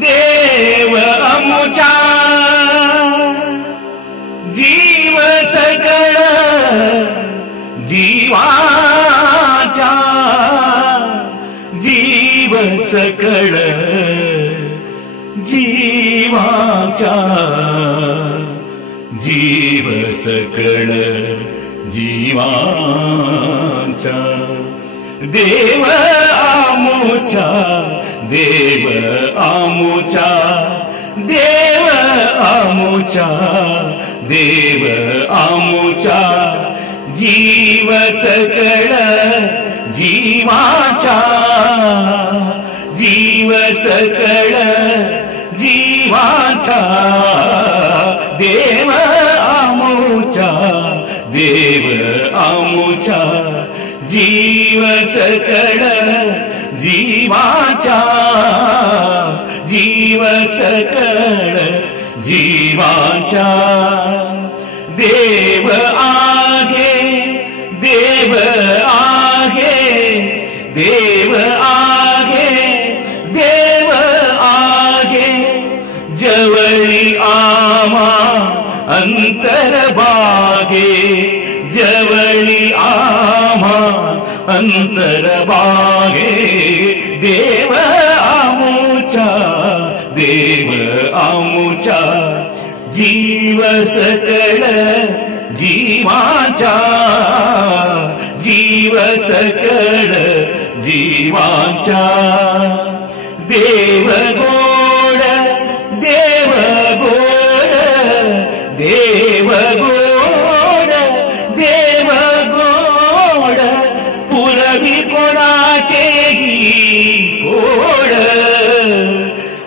देव आमुचा जीव सकळ जीवाचा जीव सकळ जीवाचा जीव सकळ जीवाचा देव आमुचा देव आमुचा देव आमुचा देव आमुचा जीव सकळ जीवाचा जीव सकळ जीवाचा देव आमुचा देव आमुचा जीव सकळ जीवाचा जीव सकळ जीवाचा देव आहे देव आहे देव आहे देव आहे जवळी आम्हा अंतरभागे जवळी आम्हा अंतरभागे देव आमुचा देव आमुचा जीव सकळ जीवाचा जीव सकळ जीवाचा देव गोड देव गोड देव गोड देव गोड पुरवी कोणाचेही गोड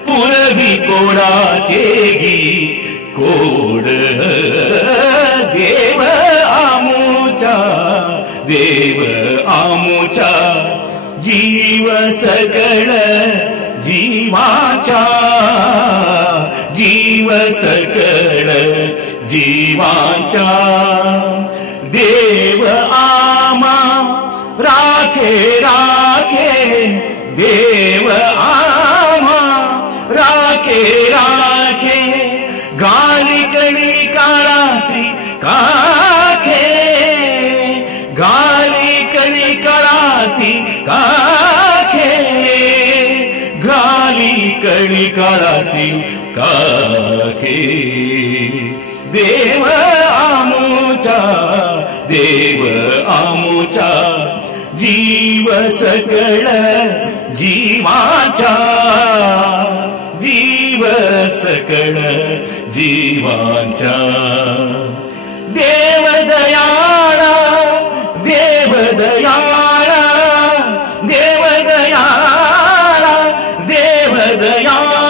पुरवी कोणाचेही गोड देव आमुचा देव आमुचा जीव सकळ जीवाचा जीव सकळ जीवाचा देव आम्हा राखे राखे देव आम्हा राखे राखे गाली कळी काळासी काखे गाली कळी काळासी काखे गाली कळी काळासी काखे देव आमुचा देव आमुचा जीव सकळ जीवाचा जीव सकळ जीवाचा देव दयाळा देव दयाळा देव दयाळा देव दयाळा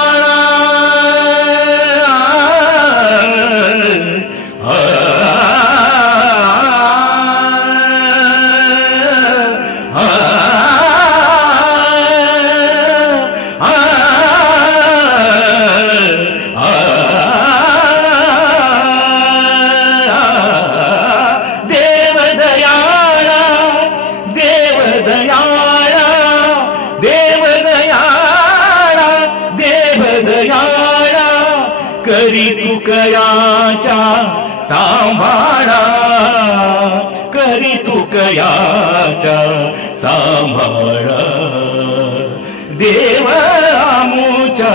करी तू कयाचा सांभाळा करी तू कयाचा सांभाळा देव आमुचा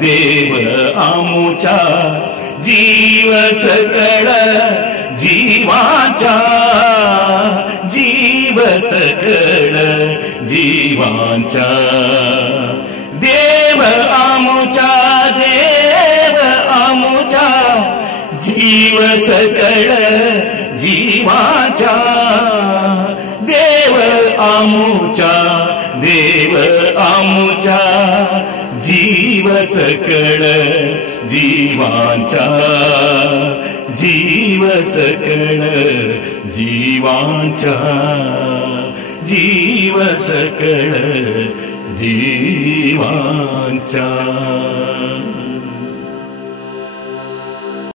देव आमुचा जीव सकळ जीवाचा जीव सकळ जीवाचा देव आमुचा देव आमुचा जीव सकळ जीवाचा देव आमुचा जीव सकळ जीवांचा, जीव सकळ जीवांचा, जीव सकळ जीवांचा.